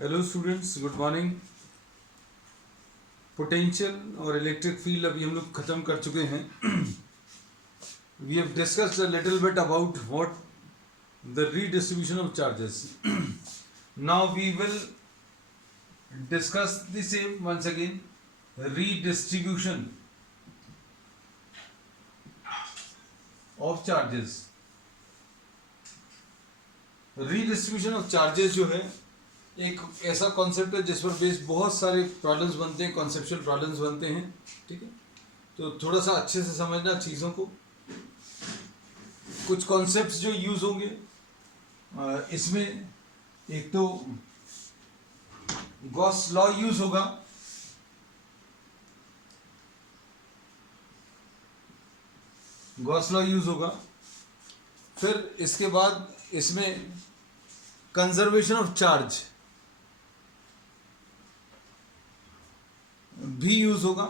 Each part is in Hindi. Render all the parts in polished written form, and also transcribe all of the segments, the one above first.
Hello students, good morning. Potential और इलेक्ट्रिक फील्ड अभी हम लोग ख़त्म कर चुके हैं। We have discussed a little bit about what the redistribution of charges. Now we will discuss the same once again, redistribution of charges. Redistribution of charges जो है एक ऐसा कॉन्सेप्ट है जिस पर बेस बहुत सारे प्रॉब्लम्स बनते हैं, कॉन्सेप्चुअल प्रॉब्लम्स बनते हैं। ठीक है, तो थोड़ा सा अच्छे से समझना चीज़ों को। कुछ कॉन्सेप्ट्स जो यूज होंगे इसमें, एक तो गॉस लॉ यूज होगा, गॉस लॉ यूज होगा। फिर इसके बाद इसमें कंजर्वेशन ऑफ चार्ज भी यूज होगा।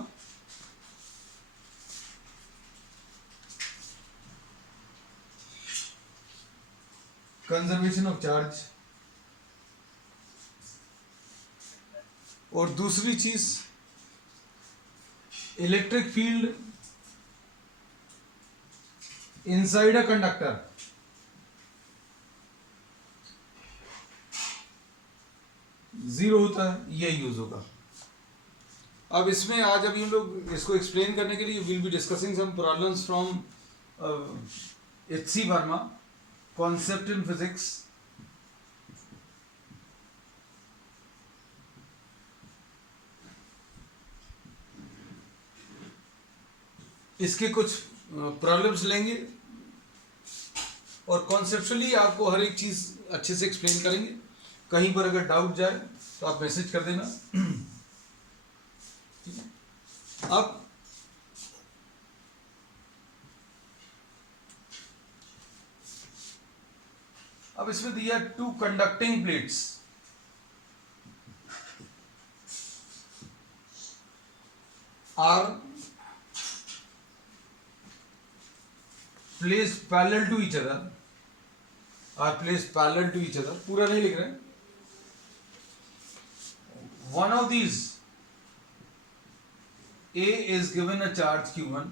Conservation of charge. और दूसरी चीज, electric field inside a conductor zero होता है, ये यूज होगा। अब इसमें आज अभी हम लोग इसको एक्सप्लेन करने के लिए will be discussing some problems from H.C. Verma, concept in physics. इसके कुछ प्रॉब्लम्स लेंगे और कॉन्सेप्चुअली आपको हर एक चीज अच्छे से एक्सप्लेन करेंगे। कहीं पर अगर डाउट जाए तो आप मैसेज कर देना। ठीक है, अब इसमें दिया two conducting plates are placed parallel to each other, are placed parallel to each other, पूरा नहीं लिख रहे। one of these A is given a charge q1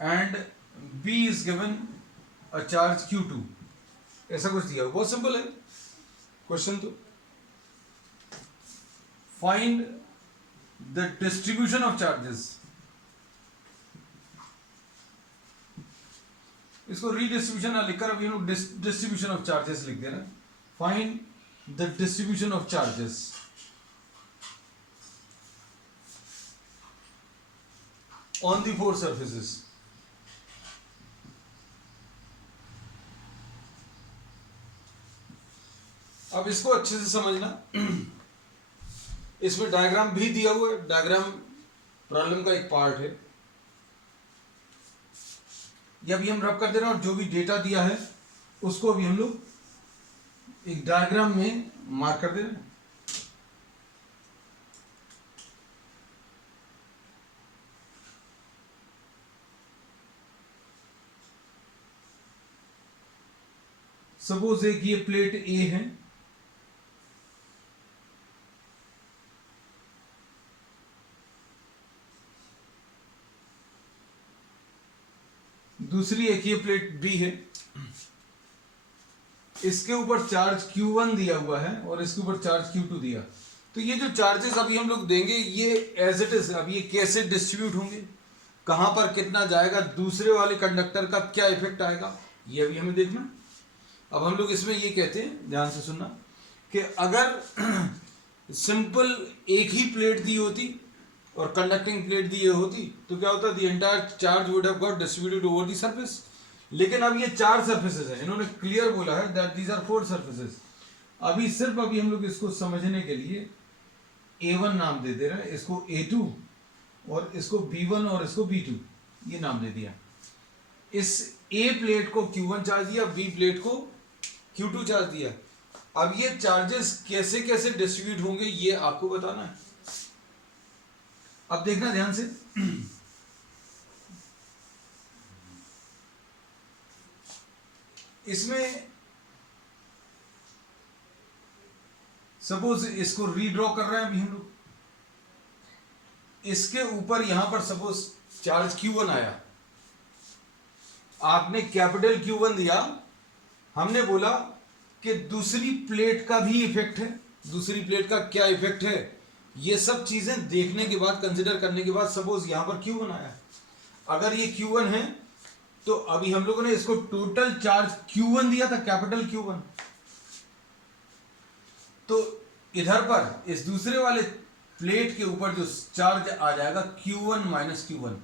and B is given a charge q2, ऐसा कुछ दिया। बहुत सिंपल है क्वेश्चन। तो find the distribution of charges. इसको रीडिस्ट्रीब्यूशन ना लिखकर अभी हम लोग डिस्ट्रीब्यूशन ऑफ चार्जेस लिख दे रहे हैं। Find the distribution of charges on the four surfaces. अब इसको अच्छे से समझना। इसमें डायग्राम भी दिया हुआ है, डायग्राम प्रॉब्लम का एक पार्ट है। ये अभी हम रब कर दे रहे हैं और जो भी डेटा दिया है उसको अभी हम लोग एक डायग्राम में मार्क कर दे रहे हैं। सपोज एक ये प्लेट ए है, दूसरी एक ये प्लेट बी है। इसके ऊपर चार्ज Q1 दिया हुआ है और इसके ऊपर चार्ज Q2 दिया। तो ये जो चार्जेस अभी हम लोग देंगे ये एज इट इज, अब ये कैसे डिस्ट्रीब्यूट होंगे, कहां पर कितना जाएगा, दूसरे वाले कंडक्टर का क्या इफेक्ट आएगा, ये अभी हमें देखना। अब हम लोग इसमें ये कहते हैं, ध्यान से सुनना, कि अगर सिंपल एक ही प्लेट दी होती और कंडक्टिंग प्लेट दी होती तो क्या होता, the entire charge would have got distributed over the surface. लेकिन अब ये चार सरफेसेस हैं, इन्होंने क्लियर बोला है that these are four surfaces. अभी सिर्फ अभी हम लोग इसको समझने के लिए A1 नाम दे दे रहे हैं, इसको A2 और इसको B1 और इसको B2 ये नाम दे दिया। इस A प्लेट को Q1 चार्ज दिया, B प्लेट को Q2 चार्ज दिया। अब ये चार्जेस कैसे कैसे डिस्ट्रीब्यूट होंगे ये आपको बताना है। अब देखना ध्यान से। इसमें सपोज इसको रीड्रॉ कर रहे हैं अभी हम लोग, इसके ऊपर यहां पर सपोज चार्ज Q1 आया, आपने कैपिटल Q1 दिया, हमने बोला कि दूसरी प्लेट का भी इफेक्ट है, दूसरी प्लेट का क्या इफेक्ट है, ये सब चीजें देखने के बाद, कंसिडर करने के बाद, सपोज यहां पर Q1 आया, अगर ये Q1 है तो अभी हम लोगों ने इसको टोटल चार्ज Q1 दिया था, कैपिटल Q1, तो इधर पर इस दूसरे वाले प्लेट के ऊपर जो चार्ज आ जाएगा Q1 माइनस Q1।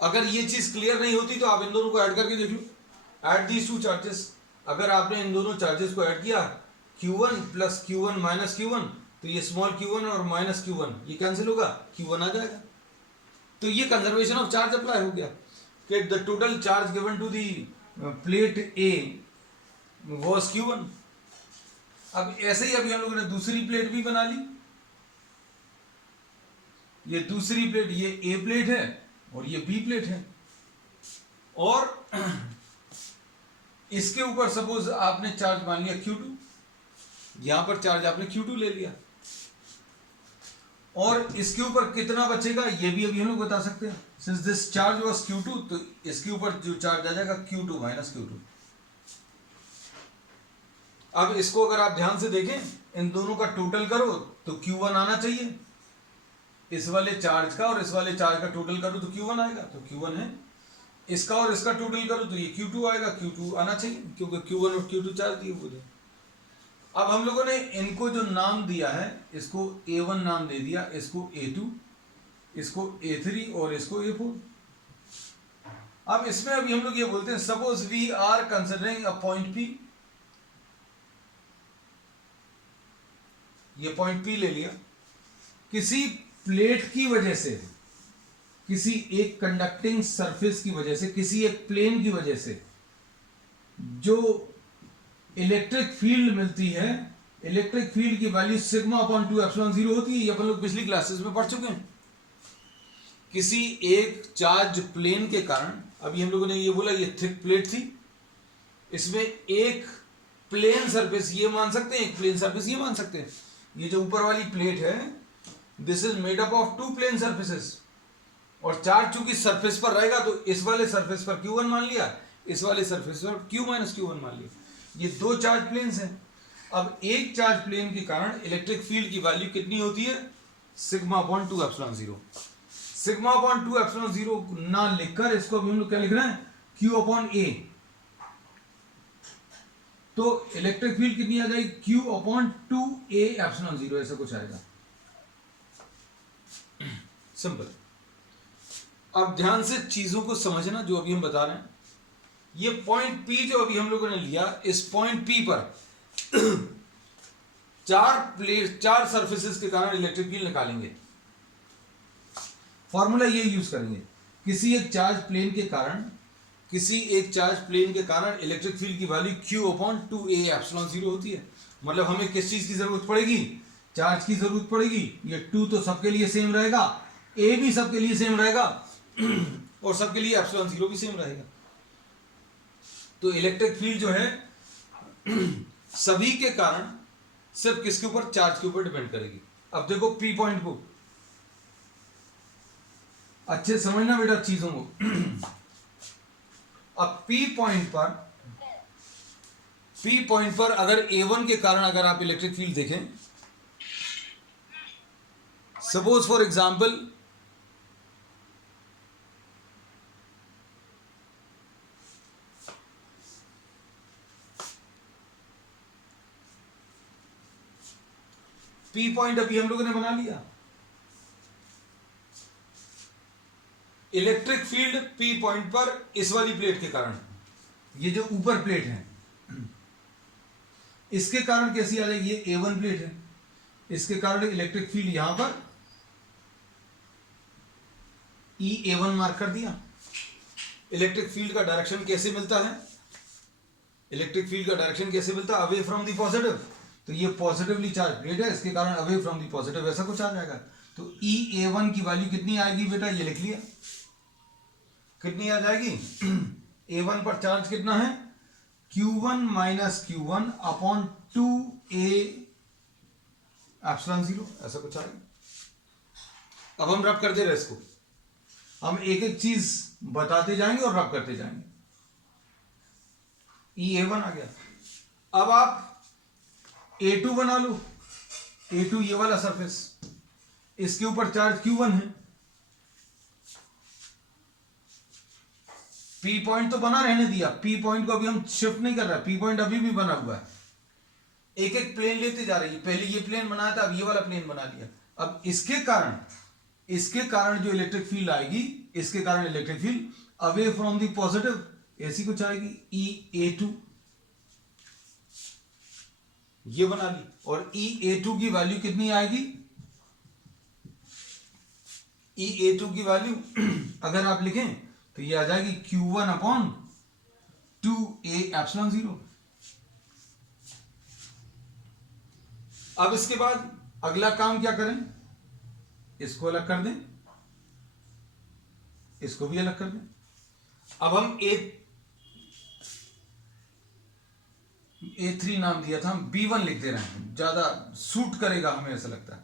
अगर ये चीज क्लियर नहीं होती तो आप इन दोनों को ऐड करके देख लो, ऐड दीज टू चार्जेस। अगर आपने इन दोनों चार्जेस को ऐड किया Q1 plus Q1 minus Q1, तो ये स्मॉल Q1 और माइनस Q1 ये कैंसिल होगा, Q1 आ जाएगा। तो ये कंजर्वेशन ऑफ चार्ज अप्लाई हो गया कि the total charge given to the plate A was Q1। अब ऐसे ही अभी हम लोगों ने दूसरी प्लेट भी बना ली, ये दूसरी प्लेट, ये ए प्लेट है और ये बी प्लेट है, और इसके ऊपर सपोज आपने चार्ज मान लिया Q2, यहां पर चार्ज आपने Q2 ले लिया, और इसके ऊपर कितना बचेगा ये भी अभी हम लोग बता सकते हैं। Since this charge was Q2, तो इसके ऊपर जो चार्ज आ जाएगा Q2 माइनस Q2। अब इसको अगर आप ध्यान से देखें, इन दोनों का टोटल करो तो Q1 आना चाहिए, इस वाले चार्ज का और इस वाले चार्ज का टोटल करो तो Q1 आएगा, तो Q1 है। इसका और इसका टोटल करो तो ये Q2 आएगा, Q2 आना चाहिए क्योंकि Q1 और Q2 चार्ज दिए हुए। अब हम लोगों ने इनको जो नाम दिया है, इसको A1 नाम दे दिया, इसको A2, इसको A3 और इसको A4। अब इसमें अभी हम लोग ये बोलते हैं suppose we are considering a point P, ये पॉइंट P ले लिया, किसी प्लेट की वजह से, किसी एक कंडक्टिंग सरफेस की वजह से, किसी एक प्लेन की वजह से जो इलेक्ट्रिक फील्ड मिलती है, इलेक्ट्रिक फील्ड की वैल्यू सिग्मा अपॉन 2 एप्सिलॉन 0 होती है, ये अपन लोग पिछली क्लासेस में पढ़ चुके हैं। किसी एक चार्ज प्लेन के कारण, अभी हम लोगों ने ये बोला ये थिक प्लेट थी, इसमें एक प्लेन सरफेस ये मान सकते हैं, एक प्लेन सरफेस ये मान सकते हैं, ये जो ऊपर वाली प्लेट है this is made up of 2 plane surfaces, और चार्ज चूंकि सरफेस पर रहेगा तो इस वाले सरफेस पर Q1 मान लिया, इस वाले सरफेस पर Q माइनस Q1 मान लिया, ये 2 चार्ज प्लेन्स हैं। अब एक चार्ज प्लेन के कारण इलेक्ट्रिक फील्ड की वैल्यू कितनी होती है, sigma upon 2 epsilon 0। Sigma upon 2 epsilon 0 ना लिखकर इसको अभी हम लोग क्या लिख रहे हैं, Q अपॉन A, तो इलेक्ट्रिक फील्ड कितनी आ जाएगी, Q अपॉन 2A एप्सिलॉन 0, ऐसा कुछ आएगा, सिंपल। अब ध्यान से चीजों को समझना जो अभी हम बता रहे हैं। ये पॉइंट P जो अभी हम लोगों ने लिया, इस पॉइंट P पर चार सरफेसेस के कारण इलेक्ट्रिक फील्ड निकालेंगे। फॉर्मूला ये यूज करेंगे, किसी एक चार्ज प्लेन के कारण, किसी एक चार्ज प्लेन के कारण इलेक्ट्रिक फील्ड की value Q upon 2A epsilon 0 होती है। मतलब हमें किस चीज की जरूरत पड़ेगी, चार्ज की जरूरत पड़ेगी। ये 2 तो सबके लिए सेम रहेगा, A भी सबके लिए सेम रहेगा और सबके लिए एप्सिलॉन 0 भी सेम रहेगा। तो इलेक्ट्रिक फील्ड जो है सभी के कारण सिर्फ किसके ऊपर, चार्ज के ऊपर डिपेंड करेगी। अब देखो P पॉइंट को अच्छे समझना बेटा चीजों को। अब P पॉइंट पर अगर A1 के कारण अगर आप इलेक्ट्रिक फील्ड देखें, suppose for example P point अभी हम लोगों ने बना लिया, इलेक्ट्रिक फील्ड P पॉइंट पर इस वाली प्लेट के कारण, ये जो ऊपर प्लेट है इसके कारण कैसी आ जाएगी, ये A1 प्लेट है, इसके कारण इलेक्ट्रिक फील्ड यहां पर E A1 मार्क कर दिया। इलेक्ट्रिक फील्ड का डायरेक्शन कैसे मिलता है, इलेक्ट्रिक फील्ड का डायरेक्शन कैसे मिलता है, अवे फ्रॉम द पॉजिटिव। तो ये पॉजिटिवली चार्ज प्लेट है, इसके कारण अवे फ्रॉम द पॉजिटिव ऐसा कुछ आ जाएगा। तो E A1 की वैल्यू कितनी आएगी बेटा, ये लिख लिया, कितनी आ जाएगी A1 पर चार्ज कितना है, Q1 minus Q1 upon 2A epsilon 0, ऐसा कुछ आएगा। अब हम रब करते रहे इसको, हम एक एक चीज बताते जाएंगे और रब करते जाएंगे। E A1 आ गया। अब आप A2 बना लो। A2 ये वाला सरफेस, इसके ऊपर चार्ज Q1 है। P पॉइंट तो बना रहने दिया, P पॉइंट को अभी हम शिफ्ट नहीं कर रहे, P पॉइंट अभी भी बना हुआ है। एक एक प्लेन लेते जा रही है, पहले ये प्लेन बनाया था, अब ये वाला प्लेन बना लिया। अब इसके कारण जो इलेक्ट्रिक फील्ड आएगी, इसके कारण electric field away from the positive, ऐसी कुछ आएगी E A2, ये बना ली। और E A2 की वैल्यू कितनी आएगी? E A2 की वैल्यू अगर आप लिखें तो ये आ जाएगी Q1 अपॉन 2A एप्सिलॉन 0। अब इसके बाद अगला काम क्या करें? इसको अलग कर दें, इसको भी अलग कर दें। अब हम A3 नाम दिया था, हम B1 लिख दे रहे हैं, ज्यादा सूट करेगा हमें ऐसा लगता है।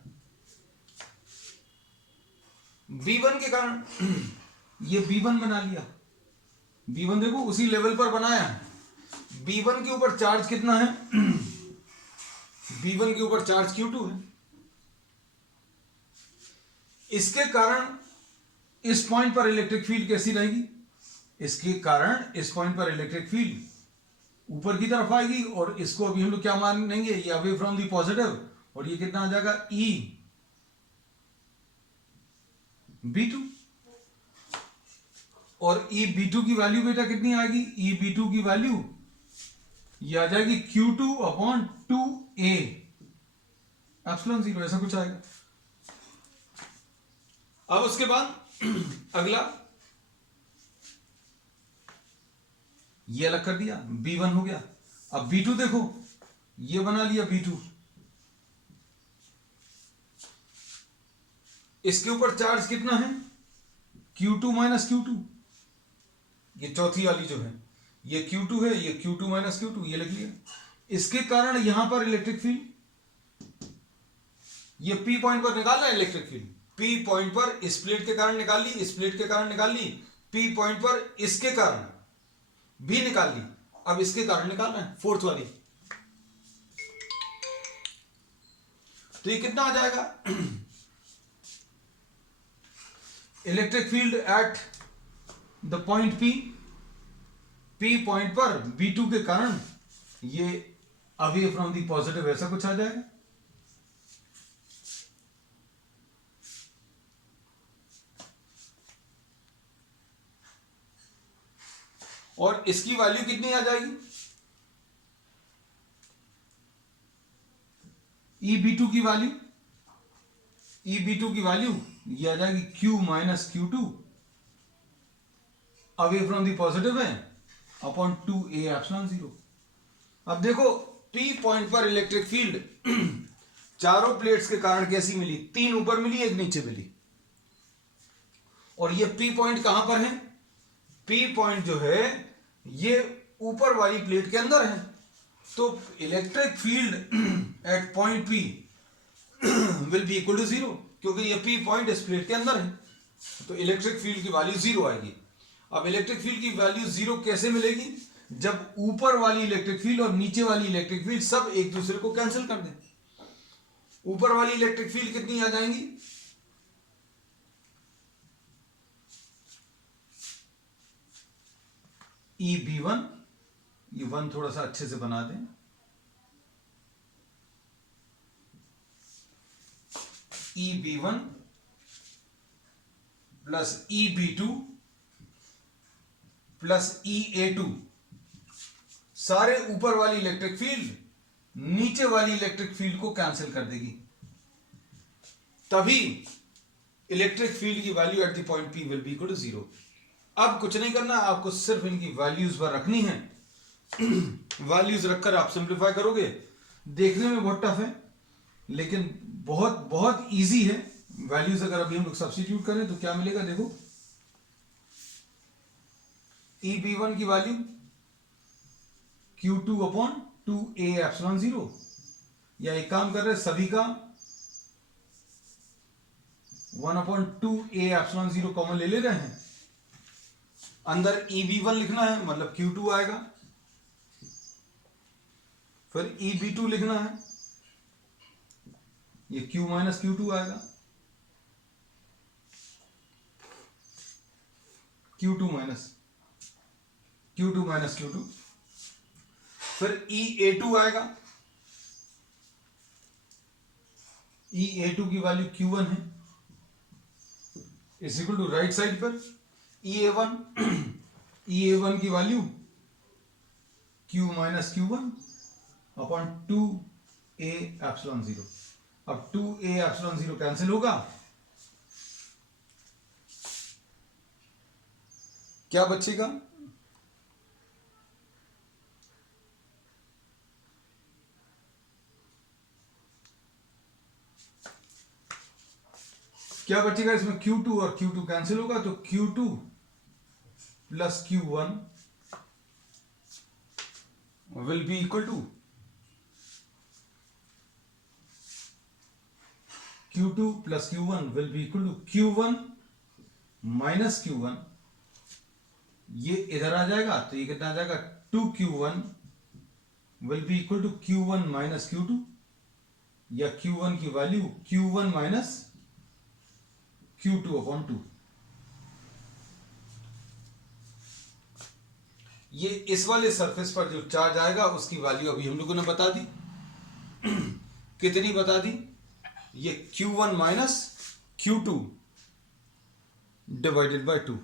B1 के कारण ये B1 बना लिया। B1 देखो उसी लेवल पर बनाया है। B1 के ऊपर चार्ज कितना है? B1 के ऊपर चार्ज Q2 है। इसके कारण इस पॉइंट पर इलेक्ट्रिक फील्ड कैसी रहेगी? इसके कारण इस पॉइंट पर इलेक्ट्रिक फील्ड ऊपर की तरफ आएगी, और इसको अभी हम लोग क्या मानेंगे? ये अवे फ्रॉम दी पॉजिटिव, और ये कितना आ जाएगा? EB2। और EB2 की वैल्यू बेटा कितनी आएगी? EB2 की वैल्यू ये आ जाएगी Q2 अपॉन 2A एप्सिलॉन 0, ऐसा कुछ आएगा। अब उसके बाद अगला ये अलग कर दिया, B1 हो गया। अब B2 देखो, ये बना लिया B2, इसके ऊपर चार्ज कितना है? Q2 माइनस Q2, ये चौथी वाली जो है ये Q2 है, ये Q2 माइनस Q2, ये लिख लिया। इसके कारण यहां पर इलेक्ट्रिक फील्ड, ये P पॉइंट पर निकालना है इलेक्ट्रिक फील्ड, P पॉइंट पर इस प्लेट के कारण निकाल ली, इस प्लेट के कारण निकाल ली, P पॉइंट पर इसके कारण भी निकाल ली। अब इसके कारण निकालना है फोर्थ वाली, तो ये कितना आ जाएगा? Electric field eight the point P point पर B2 के कारण ये अवे फ्रॉम द पॉजिटिव, ऐसा कुछ आ जाएगा। और इसकी वैल्यू कितनी आ जाएगी? EB2 की वैल्यू ये आ जाएगी Q minus Q2 away from the positive है अपॉन 2A एप्सिलॉन 0। अब देखो P पॉइंट पर इलेक्ट्रिक फील्ड चारों प्लेट्स के कारण कैसी मिली? 3 ऊपर मिली, 1 नीचे मिली। और ये P पॉइंट कहां पर है? P पॉइंट जो है ये ऊपर वाली प्लेट के अंदर है। तो electric field at point P will be equal to 0, क्योंकि ये P पॉइंट इस प्लेट के अंदर है, तो इलेक्ट्रिक फील्ड की वैल्यू 0 आएगी। अब इलेक्ट्रिक फील्ड की वैल्यू 0 कैसे मिलेगी? जब ऊपर वाली इलेक्ट्रिक फील्ड और नीचे वाली इलेक्ट्रिक फील्ड सब एक दूसरे को कैंसिल कर दें। ऊपर वाली इलेक्ट्रिक फील्ड कितनी आ जाएंगी? EB1, ये 1 थोड़ा सा अच्छे से बना दें, EB1 plus EB2 plus EA2, सारे ऊपर वाली इलेक्ट्रिक फील्ड नीचे वाली इलेक्ट्रिक फील्ड को कैंसिल कर देगी, तभी इलेक्ट्रिक फील्ड की value at the point P will be equal to 0। अब कुछ नहीं करना, आपको सिर्फ इनकी वैल्यूज पर रखनी है। वैल्यूज रखकर आप सिंप्लीफाई करोगे। देखने में बहुत टफ है लेकिन बहुत बहुत इजी है। वैल्यूज अगर अभी हम लोग सब्स्टिट्यूट करें तो क्या मिलेगा? देखो EB1 की value Q2 upon 2A epsilon 0, या एक काम कर रहे हैं सभी का 1/2a/0 कॉमन ले रहे हैं, अंदर EB1 लिखना है मतलब Q2 आएगा, फिर EB2 लिखना है, ये Q माइनस Q2 आएगा, Q2 माइनस Q2, फिर EA2 आएगा, EA2 की वैल्यू Q1 है, is equal to right side पर EA1 EA1 की value Q minus Q1 upon 2a/0। अब 2a/0 कैंसिल होगा, क्या बचेगा, क्या बचेगा इसमें, Q2 और Q2 कैंसिल होगा, तो Q2 plus Q1 will be equal to Q2 plus Q1 will be equal to Q1 minus Q1, ये इधर आ जाएगा तो ये कितना आ जाएगा, 2Q1 will be equal to Q1 minus Q2, या Q1 की value Q1 minus Q2 upon 2। ये इस वाले सरफेस पर जो चार्ज आएगा उसकी वैल्यू अभी हम लोगों ने बता दी। कितनी बता दी, ये Q1 minus Q2 divided by 2।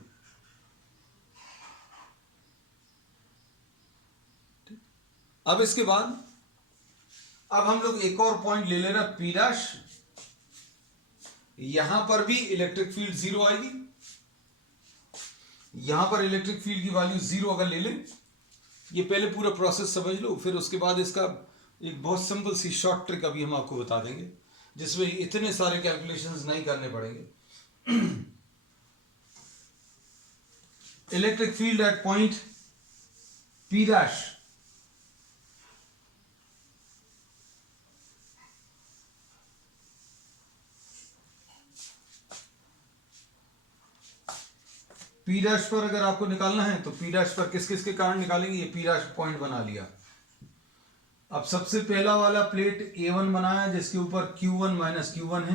अब इसके बाद अब हम लोग एक और पॉइंट ले ले रहे हैं P', यहां पर भी इलेक्ट्रिक फील्ड जीरो आएगी, यहां पर इलेक्ट्रिक फील्ड की वैल्यू जीरो अगर ले लें, ये पहले पूरा प्रोसेस समझ लो, फिर उसके बाद इसका एक बहुत सिंपल सी शॉर्ट ट्रिक अभी हम आपको बता देंगे जिसमें इतने सारे कैलकुलेशंस नहीं करने पड़ेंगे। Electric field at point P' P' पर अगर आपको निकालना है तो P' पर किस किस के कारण निकालेंगे, ये P' पॉइंट बना लिया। अब सबसे पहला वाला प्लेट A1 बनाया जिसके ऊपर Q1 माइनस Q1 है,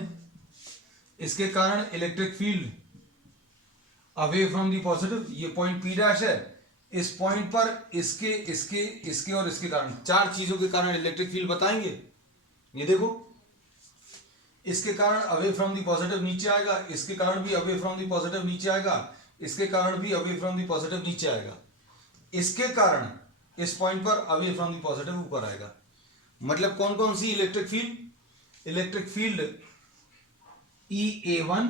इसके कारण electric field away from the positive, ये पॉइंट P' है, इस पॉइंट पर इसके इसके इसके और इसके कारण, चार चीजों के कारण इलेक्ट्रिक फील्ड बताएंगे। ये देखो, इसके कारण अवे फ्रॉम द पॉजिटिव नीचे आएगा, इसके कारण भी अवे फ्रॉम द पॉजिटिव नीचे आएगा, इसके कारण भी अवे फ्रॉम द पॉजिटिव नीचे आएगा, इसके कारण इस पॉइंट पर अवे फ्रॉम द पॉजिटिव ऊपर आएगा। मतलब कौन कौन सी electric field, electric field EA1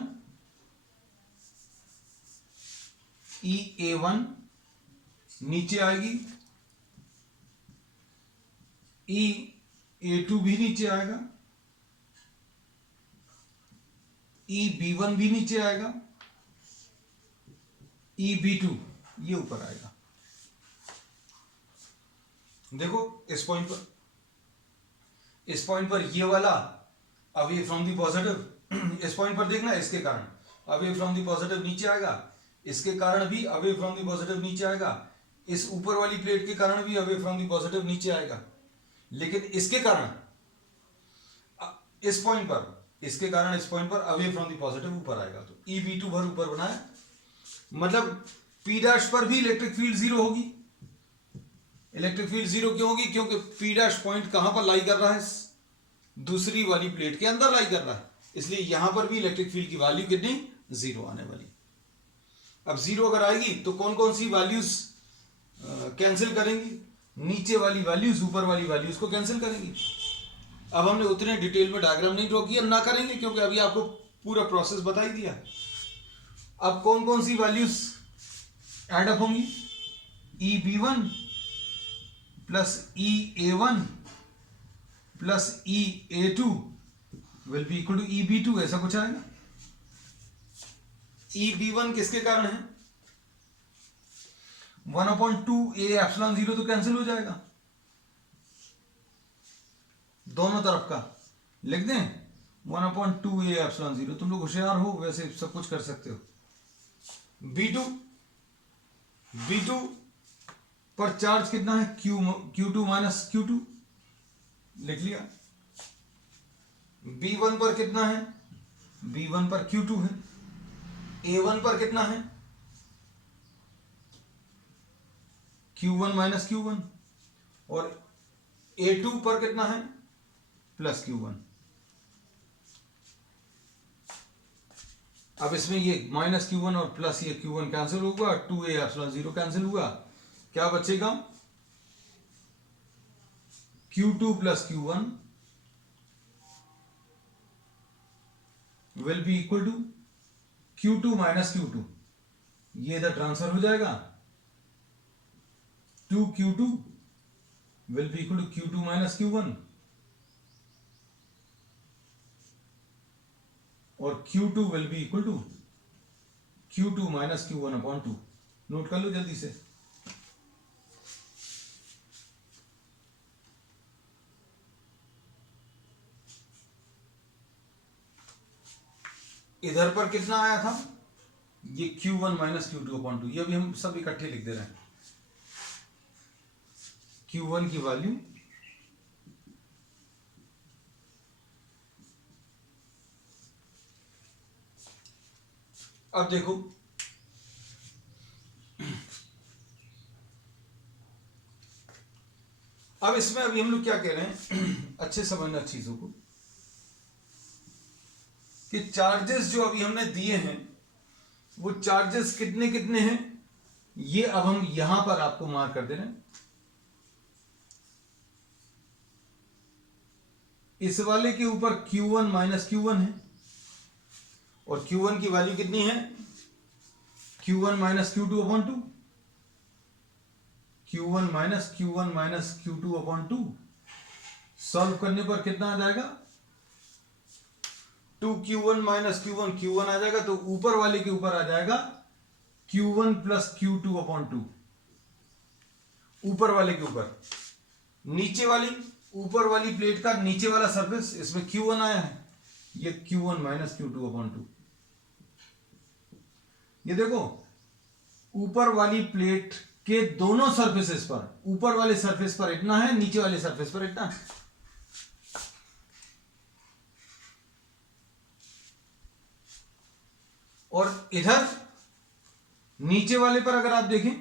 नीचे आएगी, EA2 भी नीचे आएगा, EB1 भी नीचे आएगा, EB2 ये ऊपर आएगा। देखो इस पॉइंट पर ये वाला अवे फ्रॉम द पॉजिटिव, इस पॉइंट पर देखना, इसके कारण अवे फ्रॉम द पॉजिटिव नीचे आएगा, इसके कारण भी अवे फ्रॉम द पॉजिटिव नीचे आएगा, इस ऊपर वाली प्लेट के कारण भी अवे फ्रॉम द पॉजिटिव नीचे आएगा, लेकिन इसके कारण इस पॉइंट पर, इसके कारण इस पॉइंट पर अवे फ्रॉम द पॉजिटिव ऊपर आएगा। तो EB2 भर ऊपर बनाया, मतलब P' पर भी इलेक्ट्रिक फील्ड जीरो होगी। इलेक्ट्रिक फील्ड जीरो क्यों होगी, क्योंकि P' पॉइंट कहां पर लाई कर रहा है, दूसरी वाली प्लेट के अंदर लाई कर रहा है, इसलिए यहां पर भी इलेक्ट्रिक फील्ड की वैल्यू कितनी, जीरो आने वाली। अब जीरो अगर आएगी तो कौन कौन सी वैल्यूज कैंसिल करेंगी, नीचे वाली वैल्यूज ऊपर वाली वैल्यूज को कैंसिल करेंगी। अब हमने उतने डिटेल में डायग्राम नहीं ड्रॉ किया, ना करेंगे क्योंकि अभी आपको पूरा प्रोसेस बता ही दिया। अब कौन कौन सी वैल्यूज एड अप होंगी, EB1 plus EA1 plus EA2 will be equal to EB2, ऐसा कुछ आएगा। EB1 किसके कारण है, 1/2a/0 तो कैंसिल हो जाएगा, दोनों तरफ का लिख दें, 1/2a/0। तुम लोग होशियार हो, वैसे सब कुछ कर सकते हो। B2 पर चार्ज कितना है, Q2 माइनस Q2, लिख लिया। B1 पर कितना है, B1 पर Q2 है। A1 पर कितना है, Q1 माइनस Q1, और A2 पर कितना है, प्लस Q1। अब इसमें ये माइनस Q1 और प्लस ये Q1 कैंसिल होगा, 2a/0 कैंसिल हुआ, क्या बचेगा, Q2 plus Q1 will be equal to Q2 minus Q2, ये इधर ट्रांसफर हो जाएगा, 2Q2 will be equal to Q2 minus Q1, और Q2 will be equal to Q2 minus Q1/2। Note कर लो जल्दी से। इधर पर कितना आया था, ये Q1 माइनस Q2/2, ये भी हम सब इकट्ठे लिख दे रहे हैं। Q1 की वैल्यू अब देखो, अब इसमें अभी हम लोग क्या कह रहे हैं, अच्छे समझना चीजों को, कि चार्जेस जो अभी हमने दिए हैं वो चार्जेस कितने कितने हैं, ये अब हम यहां पर आपको मार्क कर दे रहे हैं। इस वाले के ऊपर Q1 माइनस Q1 है, और Q1 की वैल्यू कितनी है, Q1 minus Q2/2, Q1 minus Q2/2। Solve करने पर कितना आ जाएगा, 2Q1 माइनस Q1, Q1 आ जाएगा, तो ऊपर वाले के ऊपर आ जाएगा Q1 प्लस Q2/2, ऊपर वाले के ऊपर। नीचे वाली, ऊपर वाली प्लेट का नीचे वाला सरफेस, इसमें Q1 आया है, ये Q1 माइनस Q2/2। ये देखो, ऊपर वाली प्लेट के दोनों सरफेसेस पर, ऊपर वाले सरफेस पर इतना है, नीचे वाले सरफेस पर इतना है। और इधर नीचे वाले पर अगर आप देखें,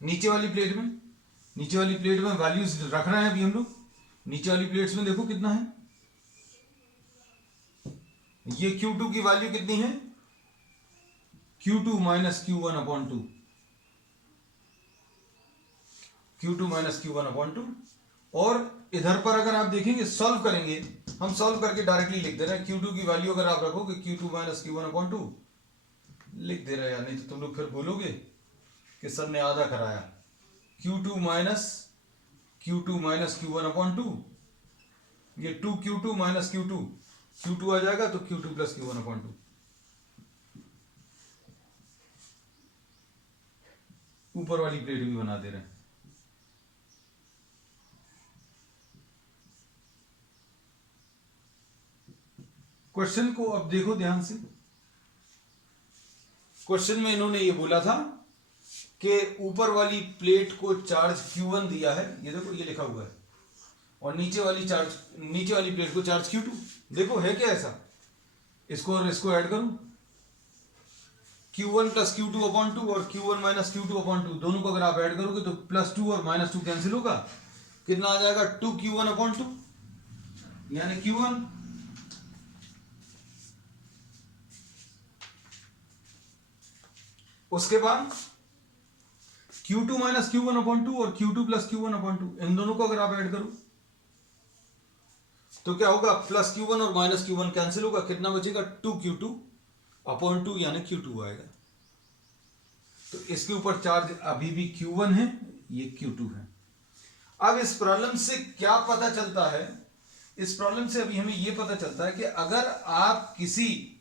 नीचे वाली प्लेट में वैल्यूज रख रहे हैं अभी हम लोग। नीचे वाली प्लेट्स में देखो कितना है, ये Q2 की वैल्यू कितनी है, Q2 minus Q1/2, Q2 minus Q1/2। और इधर पर अगर आप देखेंगे, सॉल्व करेंगे, हम सॉल्व करके डायरेक्टली लिख दे रहे हैं। Q2 की वैल्यू अगर आप रखोगे Q2 माइनस Q1/2 लिख दे रहे हैं, नहीं तो तुम लोग फिर बोलोगे कि सर ने आधा कराया। Q2 माइनस Q1/2, ये 2Q2 माइनस Q2 आ जाएगा, तो Q2 प्लस Q1/2। ऊपर वाली प्लेट भी बना दे रहे हैं। क्वेश्चन को अब देखो ध्यान से। क्वेश्चन में इन्होंने ये बोला था कि ऊपर वाली प्लेट को चार्ज Q1 दिया है, ये देखो ये लिखा हुआ है, और नीचे वाली प्लेट को चार्ज Q2। देखो है क्या ऐसा, इसको और इसको ऐड करूं, Q1 प्लस Q2/2 और Q1 माइनस Q2/2, दोनों को अगर आप ऐड करोगे तो +2 और -2 कैंसिल होगा, कितना आ जाएगा, 2Q1/2 यानी Q1। उसके बाद Q2 माइनस Q1/2 और Q2 प्लस Q1/2, इन दोनों को अगर आप ऐड करो तो क्या होगा, प्लस Q1 और माइनस Q1 कैंसिल होगा, कितना बचेगा, 2Q2/2 यानी Q2 आएगा। तो इसके ऊपर चार्ज अभी भी Q1 है, ये Q2 है। अब इस प्रॉब्लम से क्या पता चलता है, इस प्रॉब्लम से अभी हमें यह पता चलता है कि अगर आप किसी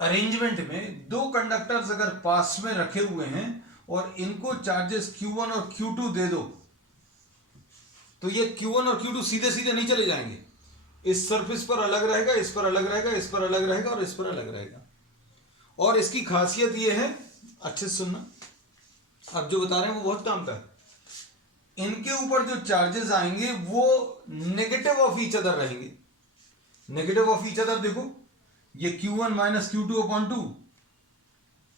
अरेंजमेंट में दो कंडक्टर्स अगर पास में रखे हुए हैं और इनको चार्जेस Q1 और Q2 दे दो, तो ये Q1 और Q2 सीधे सीधे नहीं चले जाएंगे, इस सरफेस पर अलग रहेगा, इस पर अलग रहेगा, इस पर अलग रहेगा और इस पर अलग रहेगा। और इसकी खासियत ये है, अच्छे से सुनना, अब जो बता रहे हैं वो बहुत काम का है। इनके ऊपर जो चार्जेस आएंगे वो नेगेटिव ऑफ ईच अदर रहेंगे। नेगेटिव ऑफ ईच अदर देखो, ये Q1 माइनस Q2 अपॉन 2,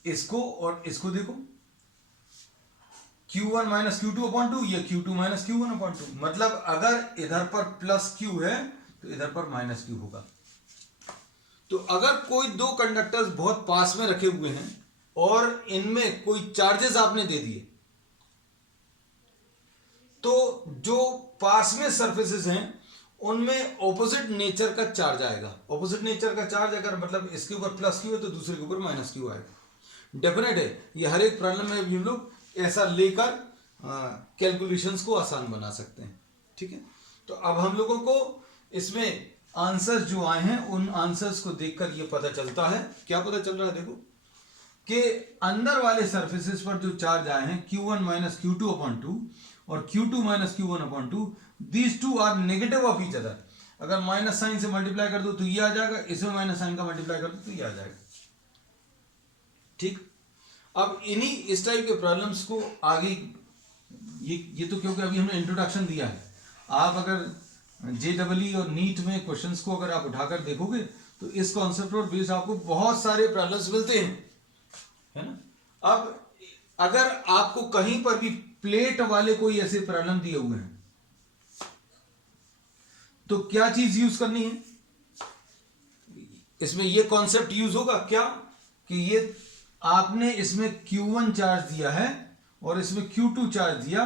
इसको और इसको देखो, Q1 माइनस Q2 अपॉन 2, ये Q2 माइनस Q1 अपॉन 2। मतलब अगर इधर पर प्लस Q है तो इधर पर माइनस Q होगा। तो अगर कोई दो कंडक्टर्स बहुत पास में रखे हुए हैं और इनमें कोई चार्जेस आपने दे दिए, तो जो पास में सरफेसेस हैं उनमें ऑपोजिट नेचर का चार्ज आएगा। ऑपोजिट नेचर का चार्ज अगर मतलब इसके ऊपर प्लस Q है तो दूसरे के ऊपर माइनस Q आएगा। डेफिनेट है, ये हर एक प्रॉब्लम में भी हम लोग ऐसा लेकर कैलकुलेशंस को आसान बना सकते हैं। ठीक है, तो अब हम लोगों को इसमें आंसर्स जो आए हैं उन आंसर्स को देखकर ये पता चलता है, क्या पता चल रहा है देखो, कि अंदर वाले सरफेसेस पर जो चार्ज आए हैं Q1 माइनस Q2 अपॉन 2 और Q2 minus Q1 upon 2, these two are negative of each other. अगर माइनस साइन से मल्टीप्लाई कर दो तो ये आ जाएगा, इसमें माइनस साइन का मल्टीप्लाई कर दो तो ये आ जाएगा। ठीक, अब इन्हीं इस टाइप के प्रॉब्लम्स को आगे, ये तो क्योंकि अभी हमने इंट्रोडक्शन दिया है, आप अगर JEE और नीट में क्वेश्चंस को अगर आप उठाकर देखोगे तो इस कॉन्सेप्ट और बेस आपको बहुत सारे प्रॉब्लम्स मिलते हैं, है ना। अब अगर आपको कहीं पर भी प्लेट वाले कोई ऐसे प्रॉब्लम दिए हुए हैं तो क्या चीज यूज करनी है इसमें, ये कॉन्सेप्ट यूज होगा क्या, कि ये आपने इसमें Q1 चार्ज दिया है और इसमें Q2 चार्ज दिया,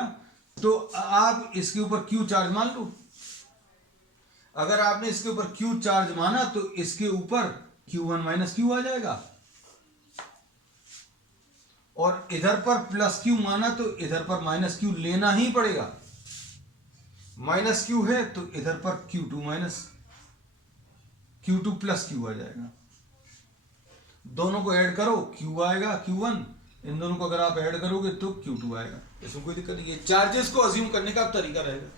तो आप इसके ऊपर Q चार्ज मान लो। अगर आपने इसके ऊपर Q चार्ज माना तो इसके ऊपर Q1 माइनस Q आ जाएगा, और इधर पर प्लस Q माना तो इधर पर माइनस Q लेना ही पड़ेगा। माइनस Q है तो इधर पर Q2 minus Q2 plus Q आ जाएगा। दोनों को ऐड करो Q आएगा Q1, इन दोनों को अगर आप ऐड करोगे तो Q2 आएगा। इसमें कोई दिक्कत नहीं है। चार्जेस को अज्यूम करने का तरीका रहेगा।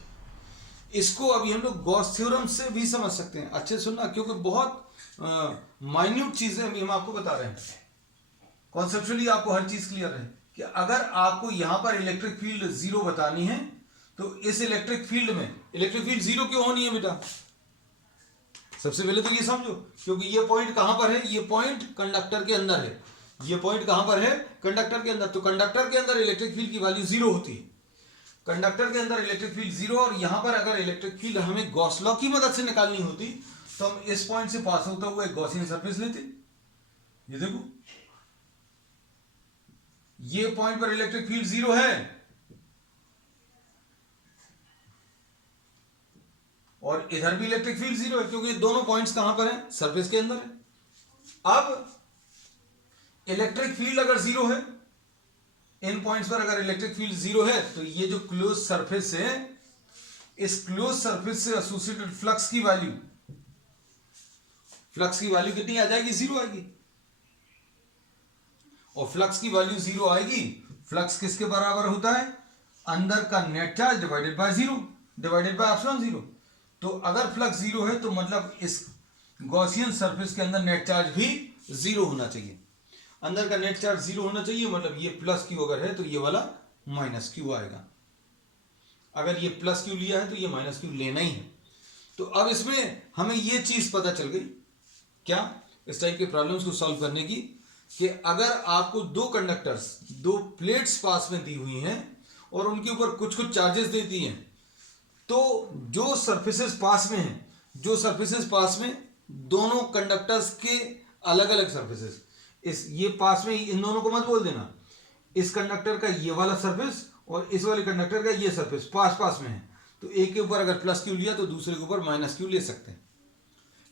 इसको अभी हम लोग गॉस थ्योरम से भी समझ सकते हैं। अच्छे सुनना, क्योंकि बहुत माइन्यूट चीजें अभी हम आपको बता रहे हैं। कॉन्सेप्चुअली आपको हर चीज क्लियर है कि अगर आपको यहां पर इलेक्ट्रिक फील्ड जीरो बतानी है तो इस इलेक्ट्रिक फील्ड में इलेक्ट्रिक फील्ड जीरो क्यों होनी है बेटा, सबसे पहले तो ये समझो, क्योंकि ये पॉइंट कहां पर है, ये पॉइंट कंडक्टर के अंदर है। ये पॉइंट कहां पर है, कंडक्टर के अंदर। तो कंडक्टर के अंदर इलेक्ट्रिक फील्ड की वैल्यू जीरो होती है। कंडक्टर के अंदर इलेक्ट्रिक फील्ड जीरो, और यहां पर अगर इलेक्ट्रिक फील्ड हमें गॉस लॉ की मदद से निकालनी होती तो हम इस पॉइंट से पास होता हुआ एक गॉसियन सरफेस लेते। ये देखो, ये पॉइंट पर इलेक्ट्रिक फील्ड जीरो है और इधर भी इलेक्ट्रिक फील्ड जीरो है, क्योंकि दोनों पॉइंट्स कहां पर हैं, सरफेस के अंदर है। अब इलेक्ट्रिक फील्ड अगर जीरो है, इन पॉइंट्स पर अगर इलेक्ट्रिक फील्ड जीरो है, तो ये जो क्लोज सरफेस है, इस क्लोज सरफेस से एसोसिएटेड फ्लक्स की वैल्यू कितनी आ जाएगी, जीरो आएगी। और फ्लक्स की वैल्यू जीरो आएगी। फ्लक्स किसके बराबर होता है, अंदर का net charge divided by zero, divided by epsilon zero. तो अगर फ्लक्स जीरो है तो मतलब इस गॉसियन सरफेस के अंदर नेट चार्ज भी जीरो होना चाहिए। अंदर का नेट चार्ज जीरो होना चाहिए, मतलब ये प्लस क्यू अगर है तो ये वाला माइनस क्यू आएगा। अगर ये प्लस क्यू लिया है तो ये माइनस क्यू लेना ही है। तो अब इसमें हमें ये चीज पता चल गई, क्या, इस टाइप के प्रॉब्लम्स को सॉल्व करने की, कि अगर आपको दो कंडक्टर्स, दो प्लेट्स पास में दी हुई हैं और उनके ऊपर कुछ कुछ चार्जेस दे दिए हैं, तो जो सरफेसेस पास में हैं, जो सरफेसेस पास में, दोनों कंडक्टर्स के अलग अलग सरफेसेस, इस ये पास में, इन दोनों को मत बोल देना, इस कंडक्टर का ये वाला सरफेस और इस वाले कंडक्टर का ये सरफेस पास पास में है, तो एक के ऊपर अगर प्लस क्यू लिया तो दूसरे के ऊपर माइनस क्यू ले सकते हैं।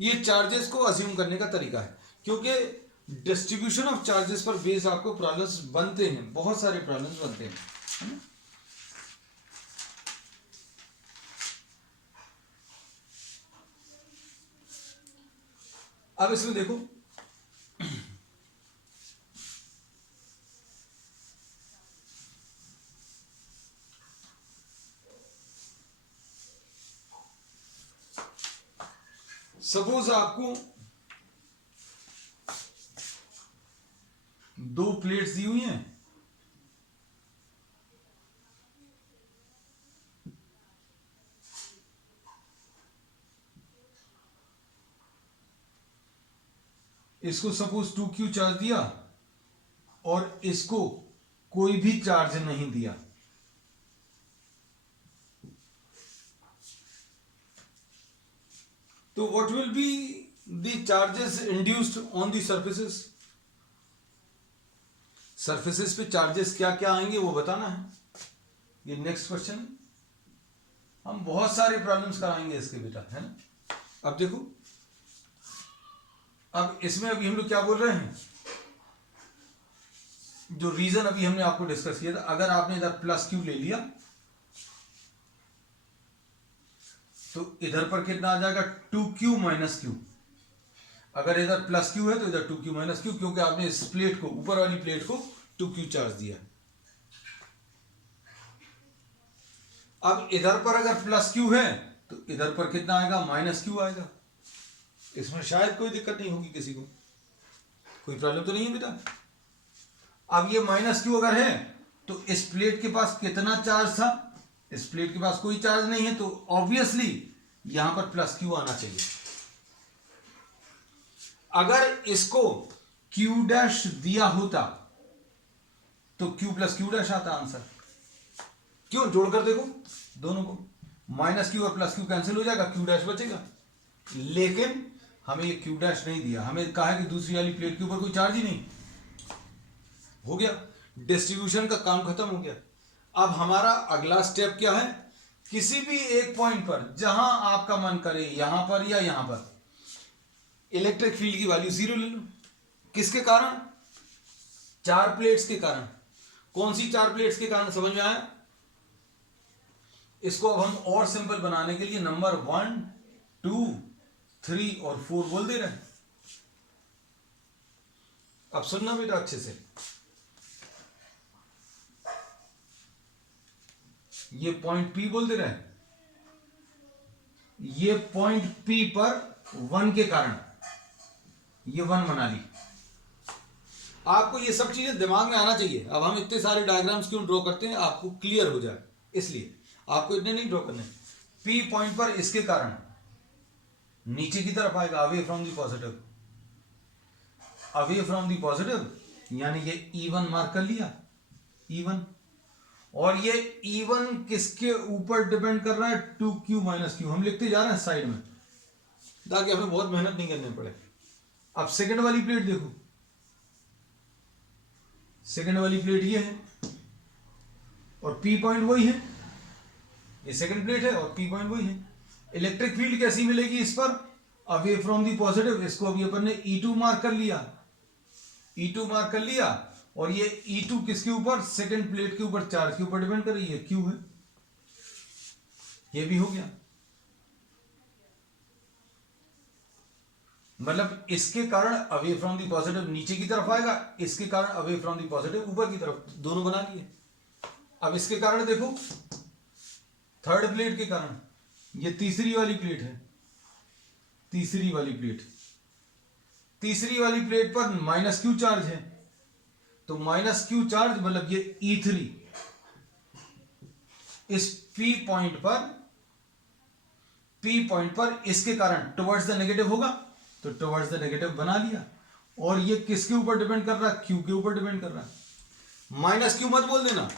ये चार्जेस को अज्यूम करने का तरीका है, क्योंकि डिस्ट्रीब्यूशन ऑफ चार्जेस पर बेस आपको प्रॉब्लम्स बनते हैं, बहुत सारे प्रॉब्लम्स बनते हैं, है ना। अब इसमें देखो, सपोज आपको दो प्लेट्स दी हुई हैं, इसको सपोज 2Q चार्ज दिया और इसको कोई भी चार्ज नहीं दिया। तो what will be the charges induced on the surfaces? Surfaces पे चार्जेस क्या क्या आएंगे वो बताना है। ये नेक्स्ट क्वेश्चन है। हम बहुत सारे प्रॉब्लम्स कराएंगे इसके बेटा, है ना। अब देखो, अब इसमें अभी हम लोग क्या बोल रहे हैं, जो रीजन अभी हमने आपको डिस्कस किया था, अगर आपने इधर प्लस क्यू ले लिया तो इधर पर कितना आ जाएगा 2Q माइनस क्यू। अगर इधर प्लस क्यू है तो इधर 2Q माइनस क्यू, क्योंकि आपने इस प्लेट को, ऊपर वाली प्लेट को 2Q चार्ज दिया। अब इधर पर अगर प्लस क्यू है तो इधर पर कितना आएगा, माइनस क्यू आएगा। इसमें शायद कोई दिक्कत नहीं होगी किसी को, कोई प्रॉब्लम तो नहीं है बेटा। अब ये माइनस क्यू अगर है तो इस प्लेट के पास कितना चार्ज था, इस प्लेट के पास कोई चार्ज नहीं है, तो ऑब्वियसली यहां पर प्लस क्यू आना चाहिए। अगर इसको क्यू डैश दिया होता तो क्यू प्लस क्यू डैश आता आंसर। क्यों, जोड़कर देखो दोनों को, माइनस क्यू और प्लस क्यू कैंसिल हो जाएगा, क्यू डैश बचेगा। लेकिन हमें ये क्यू डैश नहीं दिया, हमें कहा है कि दूसरी वाली प्लेट के ऊपर कोई चार्ज ही नहीं। हो गया, डिस्ट्रीब्यूशन का काम खत्म हो गया। अब हमारा अगला स्टेप क्या है, किसी भी एक पॉइंट पर जहां आपका मन करे, यहां पर या यहां पर, इलेक्ट्रिक फील्ड की वैल्यू 0 ले लो। किसके कारण, चार प्लेट्स के कारण। कौन सी चार प्लेट्स के कारण, समझ में आया। इसको अब हम और सिंपल बनाने के लिए नंबर 1, 2, 3 और 4 बोल दे रहे हैं। अब सुनना बेटा अच्छे से, ये पॉइंट P बोल दे रहे हैं, ये पॉइंट P पर 1 के कारण ये 1 बना ली। आपको ये सब चीजें दिमाग में आना चाहिए। अब हम इतने सारे डायग्राम्स क्यों ड्रॉ करते हैं, आपको क्लियर हो जाए, इसलिए आपको इतने नहीं ड्रॉ करने। P पॉइंट पर इसके कारण नीचे की तरफ आएगा, away from the positive, away from the positive, यानी ये E1 मार्क कर लिया, E1। और ये E1 किसके ऊपर डिपेंड कर रहा है, 2Q माइनस क्यू। हम लिखते जा रहे हैं साइड में ताकि हमें बहुत मेहनत नहीं करनी पड़े। अब सेकंड वाली प्लेट देखो, सेकंड वाली प्लेट ये है और P पॉइंट वही है, ये सेकंड प्लेट है और P पॉइंट वही है। इलेक्ट्रिक फील्ड कैसी मिलेगी इस पर, अवे फ्रॉम दी पॉजिटिव। इसको अभी अपन ने E2 मार्क कर लिया, E2 मार्क कर लिया, और ये E2 किसके ऊपर, सेकंड प्लेट के ऊपर, चार्ज के ऊपर डिपेंड कर रही है, Q है। ये भी हो गया, मतलब इसके कारण अवे फ्रॉम दी पॉजिटिव नीचे की तरफ आएगा, इसके कारण अवे फ्रॉम दी पॉजिटिव ऊपर की तरफ, दोनों बना लिए। अब इसके कारण देखो, थर्ड प्लेट के कारण, ये तीसरी वाली प्लेट है, तीसरी वाली प्लेट, तीसरी वाली प्लेट पर माइनस क्यू चार्ज है, तो माइनस क्यू चार्ज मतलब ये E3 इस P पॉइंट पर इसके कारण टुवर्ड्स द नेगेटिव होगा, तो टुवर्ड्स द नेगेटिव बना लिया। और ये किसके ऊपर डिपेंड कर रहा है, Q के ऊपर डिपेंड कर रहा है। माइनस क्यू मत बोल देना,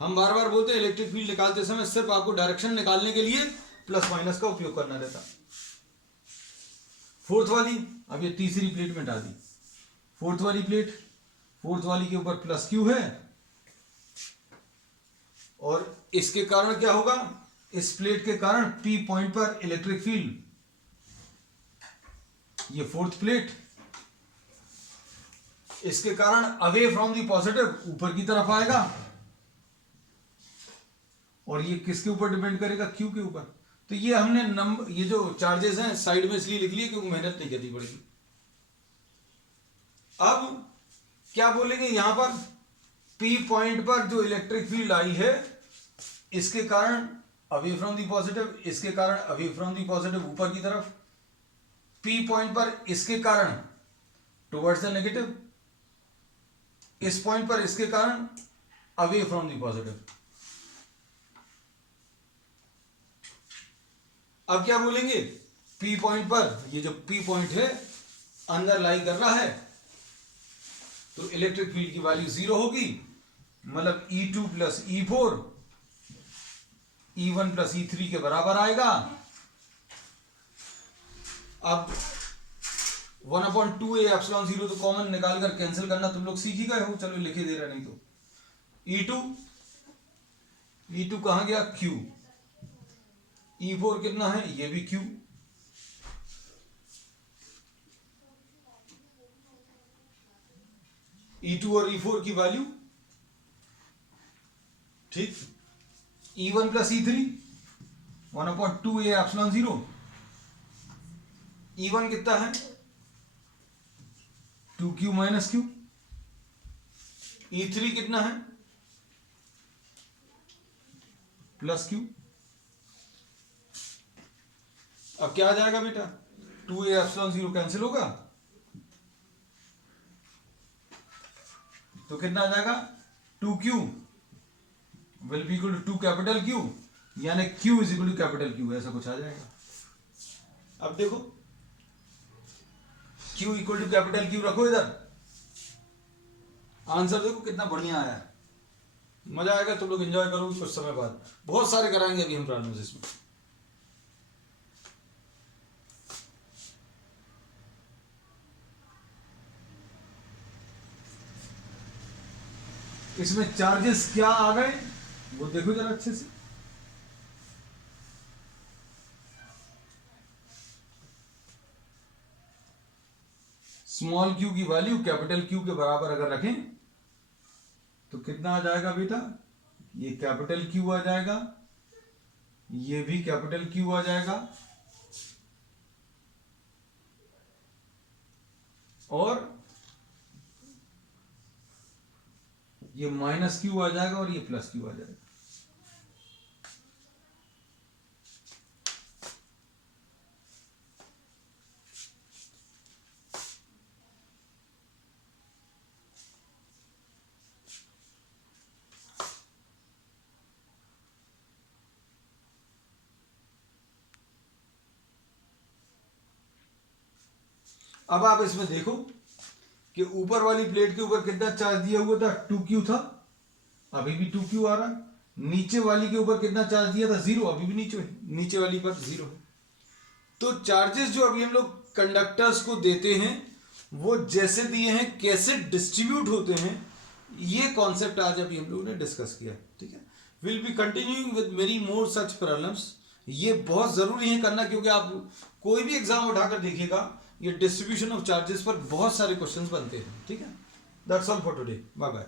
हम बार बार बोलते हैं इलेक्ट्रिक फील्ड निकालते समय सिर्फ आपको डायरेक्शन निकालने के लिए प्लस माइनस का उपयोग करना रहता। फोर्थ वाली, अब ये तीसरी प्लेट में डाल दी, फोर्थ वाली प्लेट, फोर्थ वाली के ऊपर प्लस क्यू है, और इसके कारण क्या होगा, इस प्लेट के कारण P पॉइंट पर इलेक्ट्रिक फील्ड, ये फोर्थ प्लेट, इसके कारण अवे फ्रॉम दी पॉजिटिव ऊपर की तरफ आएगा, और ये किसके ऊपर डिपेंड करेगा, Q के ऊपर। तो ये हमने नंबर, ये जो चार्जेस हैं साइड में इसलिए लिख लिए क्योंकि मेहनत नहीं करनी पड़ेगी। अब क्या बोलेंगे यहां पर, P पॉइंट पर जो इलेक्ट्रिक फील्ड आई है, इसके कारण अवे फ्रॉम दी पॉजिटिव, इसके कारण अवे फ्रॉम दी पॉजिटिव ऊपर की तरफ, P पॉइंट पर इसके कारण टुवर्ड्स द नेगेटिव, इस पॉइंट पर इसके कारण अवे फ्रॉम द पॉजिटिव। अब क्या बोलेंगे, P पॉइंट पर, ये जो P पॉइंट है अंदर लाई कर रहा है, तो इलेक्ट्रिक फील्ड की वैल्यू 0 होगी, मतलब E2 plus E4 E1 plus E3 के बराबर आएगा। अब 1/2A एप्सिलॉन 0 तो कॉमन निकाल कर कैंसिल करना तुम लोग सीख ही गए हो, चलो लिखे दे रहा नहीं तो। E2 कहां गया, Q, E4 कितना है, ये भी Q, E2 और E4 की वैल्यू, ठीक। E1 plus E3 1/2A epsilon 0, E1 कितना है 2Q माइनस Q, E3 कितना है प्लस Q। अब क्या आ जाएगा बेटा, 2A एप्सिलॉन 0 कैंसिल होगा तो कितना आ जाएगा, 2Q will be equal to 2 capital Q, यानी Q is equal to capital Q, ऐसा कुछ आ जाएगा। अब देखो Q equal to capital Q रखो इधर, आंसर देखो कितना बढ़िया आया, मजा आएगा, तुम लोग एंजॉय करोगे कुछ समय बाद, बहुत सारे कराएंगे अभी हम प्रॉब्लम्स इसमें। इसमें चार्जेस क्या आ गए वो देखो जरा अच्छे से। स्मॉल q की वैल्यू कैपिटल Q के बराबर अगर रखें तो कितना आ जाएगा बेटा, ये कैपिटल Q आ जाएगा, ये भी कैपिटल Q आ जाएगा, और ये माइनस Q आ जाएगा, और ये प्लस Q आ जाएगा। अब आप इसमें देखो कि ऊपर वाली प्लेट के ऊपर कितना चार्ज दिया हुआ था, 2Q था, अभी भी 2Q आ रहा है। नीचे वाली के ऊपर कितना चार्ज दिया था, 0, अभी भी नीचे वाली पर 0 है। तो चार्जेस जो अभी हम लोग कंडक्टर्स को देते हैं वो जैसे दिए हैं कैसे डिस्ट्रीब्यूट होते हैं, ये कॉन्सेप्ट आज अभी हम लोगों ने डिस्कस किया, ठीक है। Will be continuing with many more such problems. ये बहुत जरूरी है करना, क्योंकि आप कोई भी एग्जाम उठाकर देखिएगा, ये डिस्ट्रीब्यूशन ऑफ चार्जेस पर बहुत सारे क्वेश्चंस बनते हैं, ठीक है। That's all for today, bye bye.